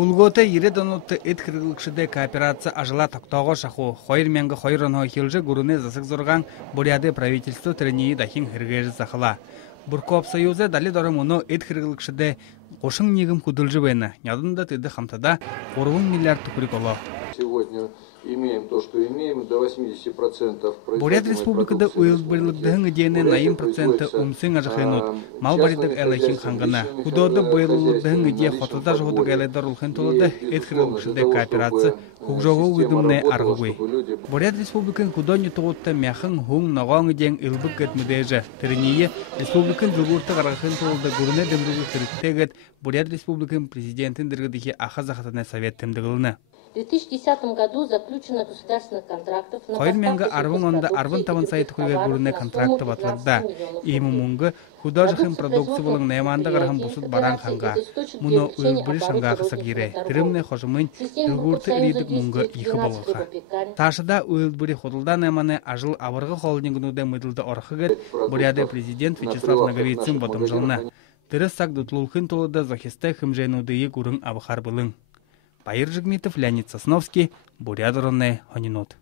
Хулгота иредонутты эткіргілікшіде кооперация ажыла тақтауға шақу. Хойр менгі хойрон хилжі гуруне засық зорған буряды правительство тірінейі дахин хіргежі сақыла. Буркоп союзы дали дорым уну эткіргілікшіде қошың негім кудылжы бәйні. Ядында теді қамтада 40 миллиард түкірік олы. Сегодня имеем то, что имеем, до 80%. Бурят республикада уйылбырлыгдығын идеяны 90% умсын ажықайнут. Мал баридық әлайхин хангана. Худоды бұйылылыгдығын идея хотыда жоғыдық әлайдар ұлхын толыды эткіргілікшіде кооперация хугжоғы уйдымны арғығой. Бурят республикан худоны тоғытта мяхын хуң нағуан идеян илбік гетмедежі. Тірінейі республикан жылғырты қарғықын толыды гүріне дымдығы кіріктегет Бурят республикан президентін діргідігі аға зақатына совет тімдігіліні. В 2010 году заключено государственных контрактов на Хойрменгі арвын онда арвын табын сайты көйге гүріне контракты батларда. Емі мұңғы художықын продукция болың найманды қарғын бұсыд баран қанға. Мұны ұйылбірі шанға қысық ере. Тірімне қожымын үлгірті үрейдік мұңғы ехі болғыға. Ташыда ұйылбірі ходылда найманы ажыл авырғы холдингінуде мұдылды орқығыд Буряды президент Вячеслав Наговицын батым жылына. Тірі сақ дүтлулқын толыда захистай хымжайнудығы гүрін абықар бұлың. Паир Жигмитов, Леонид Сосновский, Бурят Ронне, Хонинот.